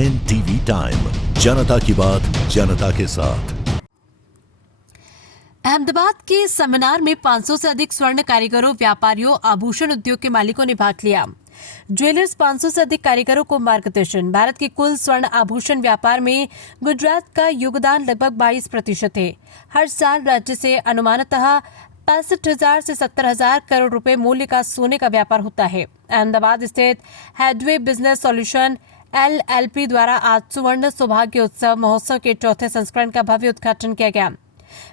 NTV time, जनता की बात जनता के साथ। अहमदाबाद के सेमिनार में 500 से अधिक स्वर्ण कारीगरों, व्यापारियों, आभूषण उद्योग के मालिकों ने भाग लिया। ज्वेलर्स 500 से अधिक कारीगरों को मार्गदर्शन। भारत के कुल स्वर्ण आभूषण व्यापार में गुजरात का योगदान लगभग 22% है। हर साल राज्य से अनुमानतः 65,000 से 70,000 करोड़ रुपए मूल्य का सोने का व्यापार होता है। अहमदाबाद स्थित हेडवे बिजनेस सॉल्यूशन LLP द्वारा आज सुवर्ण सौभाग्य उत्सव महोत्सव के चौथे संस्करण का भव्य उद्घाटन किया गया।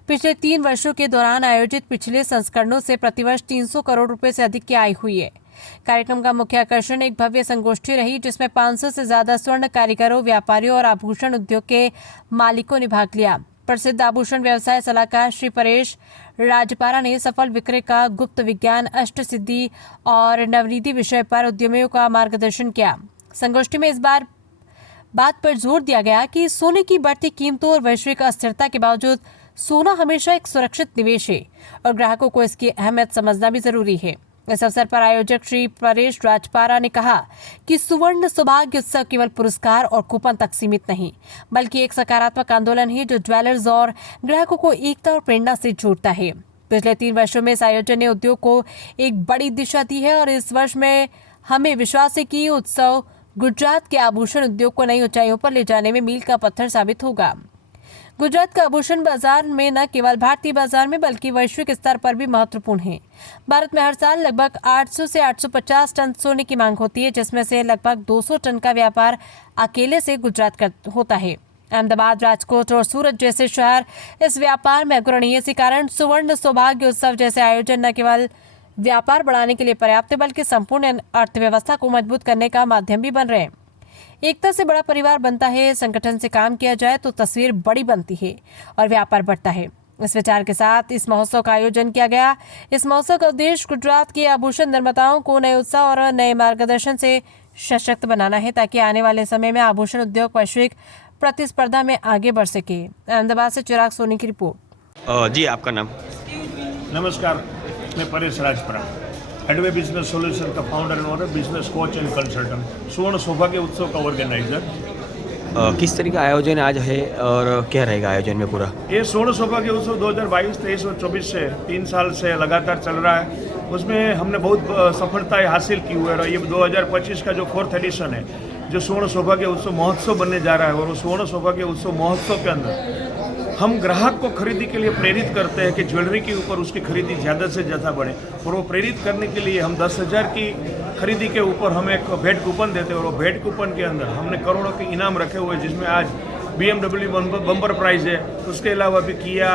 पिछले 3 वर्षों के दौरान आयोजित पिछले संस्करणों से प्रतिवर्ष 300 करोड़ रुपए से अधिक की आय हुई है। कार्यक्रम का मुख्य आकर्षण एक भव्य संगोष्ठी रही, जिसमें 500 से ज्यादा स्वर्ण कारीगरों, व्यापारियों और आभूषण उद्योग के मालिकों ने भाग लिया। प्रसिद्ध आभूषण व्यवसाय सलाहकार श्री परेश राजपारा ने सफल विक्रय का गुप्त विज्ञान, अष्ट सिद्धि और नवनिधि विषय पर उद्यमियों का मार्गदर्शन किया। संगोष्ठी में इस बात पर जोर दिया गया कि सोने की बढ़ती कीमतों और वैश्विक अस्थिरता के बावजूद सोना हमेशा एक सुरक्षित निवेश है और ग्राहकों को इसकी अहमियत समझना भी जरूरी है। इस अवसर पर आयोजक श्री परेश राजपारा ने कहा कि सुवर्ण सौभाग्य उत्सव केवल पुरस्कार और कूपन तक सीमित नहीं, बल्कि एक सकारात्मक आंदोलन है जो ज्वेलर्स और ग्राहकों को एकता और प्रेरणा से जोड़ता है। पिछले 3 वर्षों में इस आयोजन ने उद्योग को एक बड़ी दिशा दी है और इस वर्ष में हमें विश्वास है कि उत्सव गुजरात के आभूषण उद्योग को नई ऊंचाइयों पर ले जाने में मील का पत्थर साबित होगा। गुजरात का आभूषण बाजार में न केवल भारतीय बाजार में बल्कि वैश्विक स्तर पर भी महत्वपूर्ण है। भारत में हर साल लगभग 800 से 850 टन सोने की मांग होती है, जिसमें से लगभग 200 टन का व्यापार अकेले से गुजरात का होता है। अहमदाबाद, राजकोट और सूरत जैसे शहर इस व्यापार में अग्रणी है। इसी कारण सुवर्ण सौभाग्य उत्सव जैसे आयोजन न केवल व्यापार बढ़ाने के लिए पर्याप्त है, बल्कि संपूर्ण अर्थव्यवस्था को मजबूत करने का माध्यम भी बन रहे हैं। एकता से बड़ा परिवार बनता है। संगठन से काम किया जाए तो तस्वीर बड़ी बनती है और व्यापार बढ़ता है। इस विचार के साथ इस महोत्सव का आयोजन किया गया। इस महोत्सव का उद्देश्य गुजरात के आभूषण निर्माताओं को नए उत्साह और नए मार्गदर्शन से सशक्त बनाना है, ताकि आने वाले समय में आभूषण उद्योग वैश्विक प्रतिस्पर्धा में आगे बढ़ सके। अहमदाबाद से चिराग सोनी की रिपोर्ट। जी, आपका नाम? नमस्कार, मैं Paresh Rajpura, headway business solution का फाउंडर और बिजनेस कोच एंड कंसल्टेंट, सुवर्ण सौभाग्य उत्सव का ऑर्गेनाइजर। किस तरह का आयोजन आज है और क्या रहेगा आयोजन में पूरा? ये सुवर्ण सौभाग्य उत्सव 2022, 23 और 24 से 3 साल से लगातार चल रहा है। उसमें हमने बहुत सफलताएं हासिल की हुई है और ये 2025 का जो 4th एडिशन है, जो सुवर्ण सौभाग्य उत्सव महोत्सव बनने जा रहा है। और सुवर्ण सौभाग्य उत्सव महोत्सव के अंदर हम ग्राहक को खरीदी के लिए प्रेरित करते हैं कि ज्वेलरी के ऊपर उसकी खरीदी ज़्यादा से ज़्यादा बढ़े, और वो प्रेरित करने के लिए हम 10,000 की खरीदी के ऊपर हम एक भेंट कूपन देते हैं। और वो भेंट कूपन के अंदर हमने करोड़ों के इनाम रखे हुए हैं, जिसमें आज BMW बम्पर प्राइज है। उसके अलावा भी किया,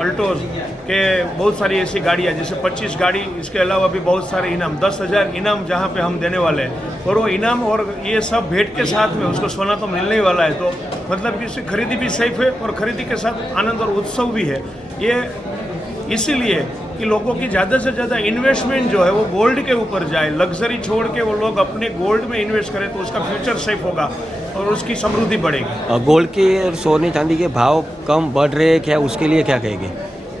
अल्टोज के बहुत सारी ऐसी गाड़ियाँ, जैसे 25 गाड़ी। इसके अलावा भी बहुत सारे इनाम, 10,000 इनाम जहाँ पे हम देने वाले हैं। और वो इनाम और ये सब भेंट के साथ में उसको सोना तो मिलने ही वाला है। तो मतलब कि इससे खरीदी भी सेफ है और खरीदी के साथ आनंद और उत्सव भी है। ये इसीलिए कि लोगों की ज़्यादा से ज़्यादा इन्वेस्टमेंट जो है वो गोल्ड के ऊपर जाए। लग्जरी छोड़ के वो लोग अपने गोल्ड में इन्वेस्ट करें तो उसका फ्यूचर सेफ होगा और उसकी समृद्धि बढ़ेगी। गोल्ड के और सोने चांदी के भाव कम बढ़ रहे हैं क्या, उसके लिए क्या कहेंगे?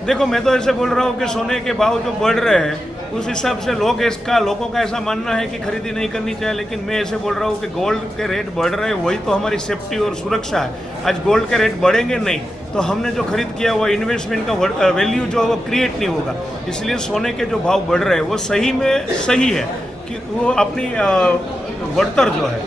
देखो, मैं तो ऐसे बोल रहा हूँ कि सोने के भाव जो बढ़ रहे हैं उस हिसाब से लोगों का ऐसा मानना है कि खरीदी नहीं करनी चाहिए। लेकिन मैं ऐसे बोल रहा हूँ कि गोल्ड के रेट बढ़ रहे हैं, वही तो हमारी सेफ्टी और सुरक्षा है। आज गोल्ड के रेट बढ़ेंगे नहीं तो हमने जो खरीद किया वो इन्वेस्टमेंट का वैल्यू जो है वो क्रिएट नहीं होगा। इसलिए सोने के जो भाव बढ़ रहे हैं वो सही में सही है कि वो अपनी बढ़तर जो है